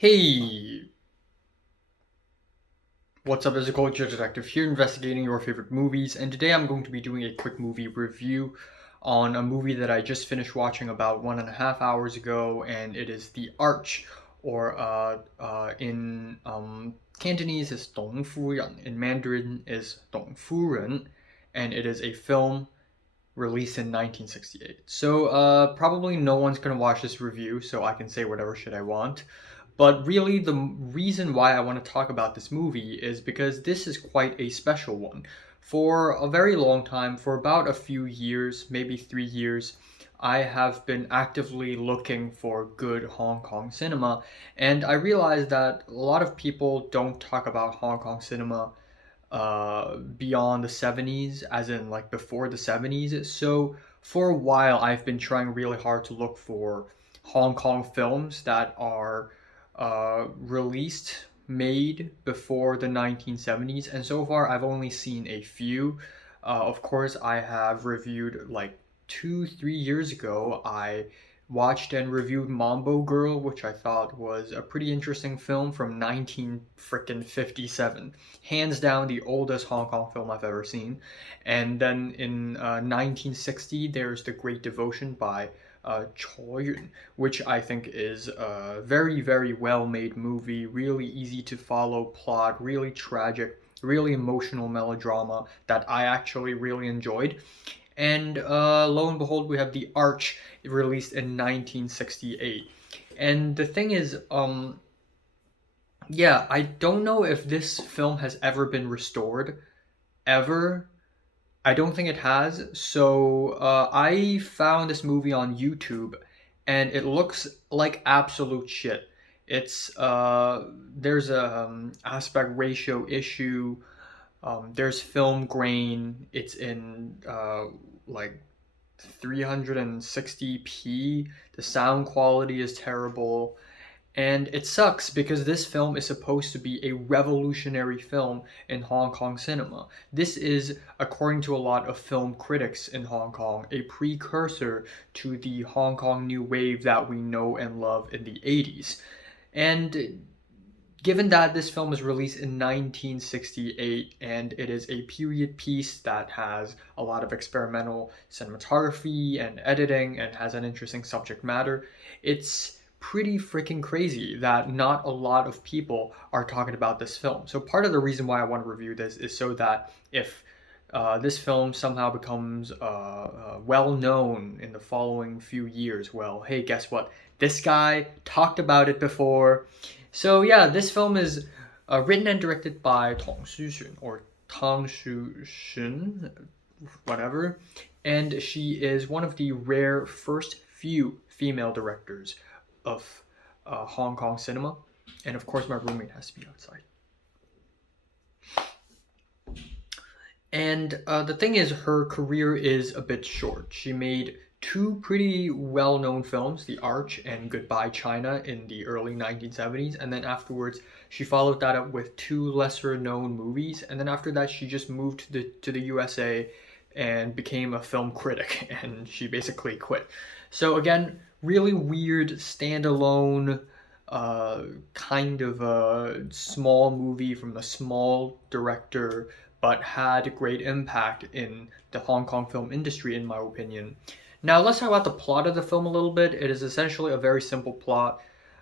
Hey, what's up? It's a Culture Detective here, investigating your favorite movies, and today I'm going to be doing a quick movie review on a movie that I just finished watching about 1.5 hours ago, and it is The Arch, or in Cantonese is Dong Fu Ren, in Mandarin is Dong Fu Ren, and it is a film released in 1968. So probably no one's gonna watch this review, so I can say whatever shit I want. But really, the reason why I want to talk about this movie is because this is quite a special one. For a very long time, for about a few years, maybe 3 years, I have been actively looking for good Hong Kong cinema, and I realized that a lot of people don't talk about Hong Kong cinema beyond the 70s, as in like before the 70s. So for a while, I've been trying really hard to look for Hong Kong films that are released, made before the 1970s, and so far I've only seen a few. Of course, I have reviewed like 2, 3 years ago. I watched and reviewed Mambo Girl, which I thought was a pretty interesting film from 1957. Hands down, the oldest Hong Kong film I've ever seen. And then in 1960, there's The Great Devotion by Cho Yun, which I think is a very, very well made movie, really easy to follow plot, really tragic, really emotional melodrama that I actually really enjoyed. And lo and behold, we have The Arch, released in 1968. And the thing is, yeah, I don't know if this film has ever been restored, ever. I don't think it has. So I found this movie on YouTube, and it looks like absolute shit. It's there's a aspect ratio issue. There's film grain. It's in like 360p. The sound quality is terrible. And it sucks because this film is supposed to be a revolutionary film in Hong Kong cinema. This is, according to a lot of film critics in Hong Kong, a precursor to the Hong Kong New Wave that we know and love in the 80s. And given that this film was released in 1968 and it is a period piece that has a lot of experimental cinematography and editing and has an interesting subject matter, it's pretty freaking crazy that not a lot of people are talking about this film. So part of the reason why I want to review this is so that if this film somehow becomes well known in the following few years, well, hey, guess what? This guy talked about it before. So yeah, this film is written and directed by Tong Xun or Tang Xun, whatever, and she is one of the rare first few female directors of Hong Kong cinema. And of course, my roommate has to be outside. And the thing is, her career is a bit short. She made two pretty well known films, The Arch and Goodbye China, in the early 1970s. And then afterwards, she followed that up with two lesser known movies. And then after that, she just moved to the USA and became a film critic. And she basically quit. So again, really weird standalone kind of a small movie from a small director, but had great impact in the Hong Kong film industry, in my opinion. Now, let's talk about the plot of the film a little bit. It is essentially a very simple plot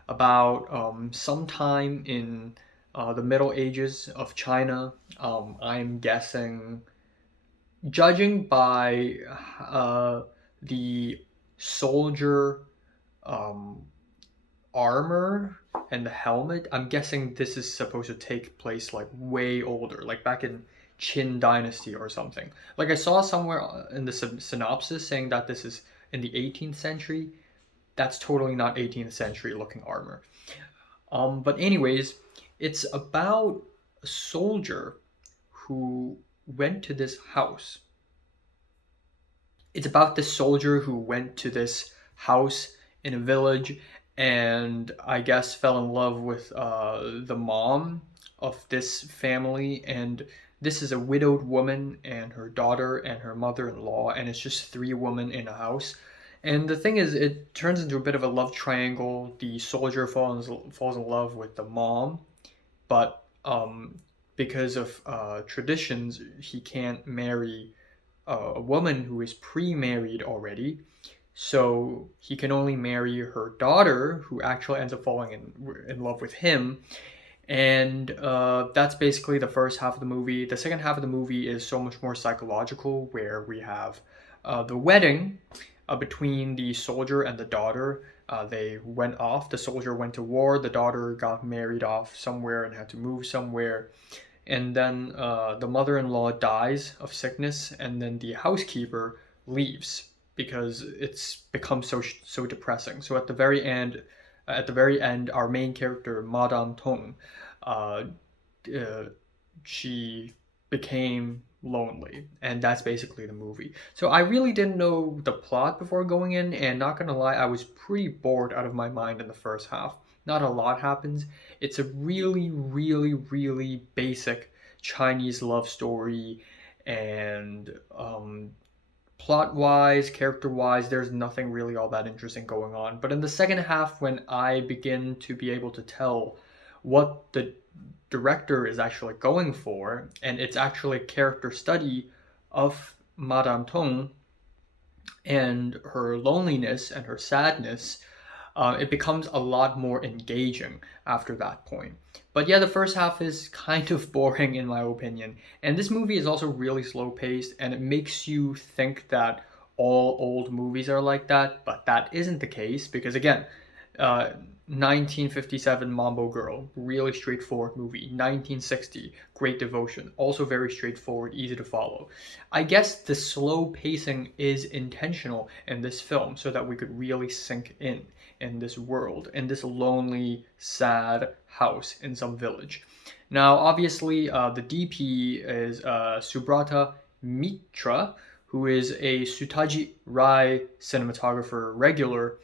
about sometime in the Middle Ages of China. I'm guessing, judging by the soldier um, armor and the helmet, I'm guessing this is supposed to take place like way older, like back in Qin Dynasty or something. Like I saw somewhere in the synopsis saying that this is in the 18th century. That's totally not 18th century looking armor. But anyways, it's about a soldier who went to this house. It's about this soldier who went to this house in a village and I guess fell in love with the mom of this family. And this is a widowed woman and her daughter and her mother-in-law, and it's just three women in a house. And the thing is, it turns into a bit of a love triangle. The soldier falls in love with the mom, but because of traditions, he can't marry a woman who is pre-married already. So he can only marry her daughter, who actually ends up falling in love with him. And that's basically the first half of the movie. The second half of the movie is so much more psychological, where we have the wedding between the soldier and the daughter. They went off. The soldier went to war. The daughter got married off somewhere and had to move somewhere. And then the mother-in-law dies of sickness, and then the housekeeper leaves because it's become so depressing. So at the very end, our main character, Madame Tong, uh, uh, she became lonely, and that's basically the movie. So I really didn't know the plot before going in, and not gonna lie, I was pretty bored out of my mind in the first half. Not a lot happens. It's a really, really, really basic Chinese love story, and plot wise, character wise, there's nothing really all that interesting going on. But in the second half, when I begin to be able to tell what the director is actually going for, and it's actually a character study of Madame Tong and her loneliness and her sadness, it becomes a lot more engaging after that point. But yeah, the first half is kind of boring in my opinion. And this movie is also really slow paced, and it makes you think that all old movies are like that, but that isn't the case because, again, 1957 Mambo Girl, really straightforward movie. 1960 Great Devotion, also very straightforward, easy to follow. I guess the slow pacing is intentional in this film so that we could really sink in this world, in this lonely, sad house in some village. Now, obviously, the DP is Subrata Mitra, who is a Sutaji Rai cinematographer regular.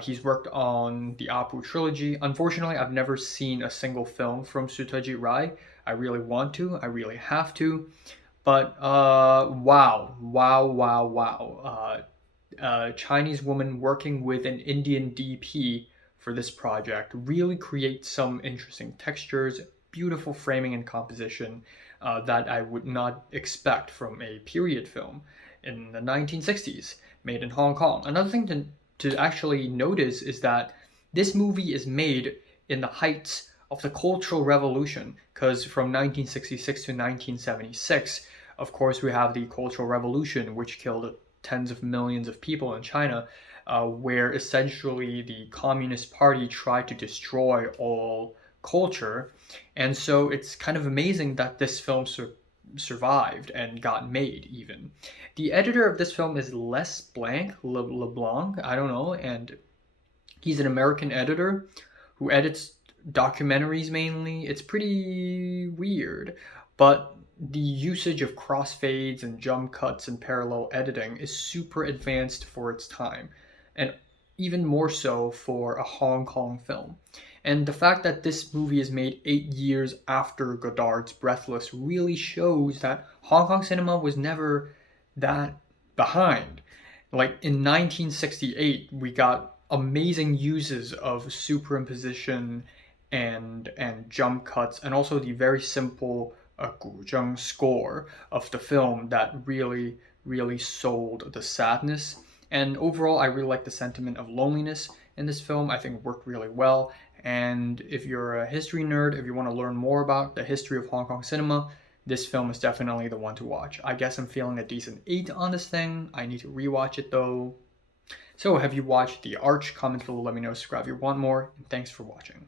He's worked on the Apu trilogy. Unfortunately, I've never seen a single film from Sutaji Rai. I really want to. I really have to. But wow, wow, wow, wow. Chinese woman working with an Indian DP for this project really creates some interesting textures, beautiful framing and composition that I would not expect from a period film in the 1960s made in Hong Kong. Another thing to actually notice is that this movie is made in the heights of the Cultural Revolution, because from 1966 to 1976, of course, we have the Cultural Revolution, which killed tens of millions of people in China, where essentially the Communist Party tried to destroy all culture. And so it's kind of amazing that this film survived and got made even. The editor of this film is Les Blanc, LeBlanc, I don't know, and he's an American editor who edits documentaries mainly. It's pretty weird, but the usage of crossfades and jump cuts and parallel editing is super advanced for its time, and even more so for a Hong Kong film. And the fact that this movie is made 8 years after Godard's Breathless really shows that Hong Kong cinema was never that behind. Like in 1968, we got amazing uses of superimposition and jump cuts, and also the very simple Gu Zheng score of the film that really, really sold the sadness. And overall, I really like the sentiment of loneliness in this film. I think it worked really well. And if you're a history nerd, if you want to learn more about the history of Hong Kong cinema, this film is definitely the one to watch. I guess I'm feeling a decent 8 on this thing. I need to rewatch it though. So have you watched The Arch? Comment below, let me know, subscribe if you want more, and thanks for watching.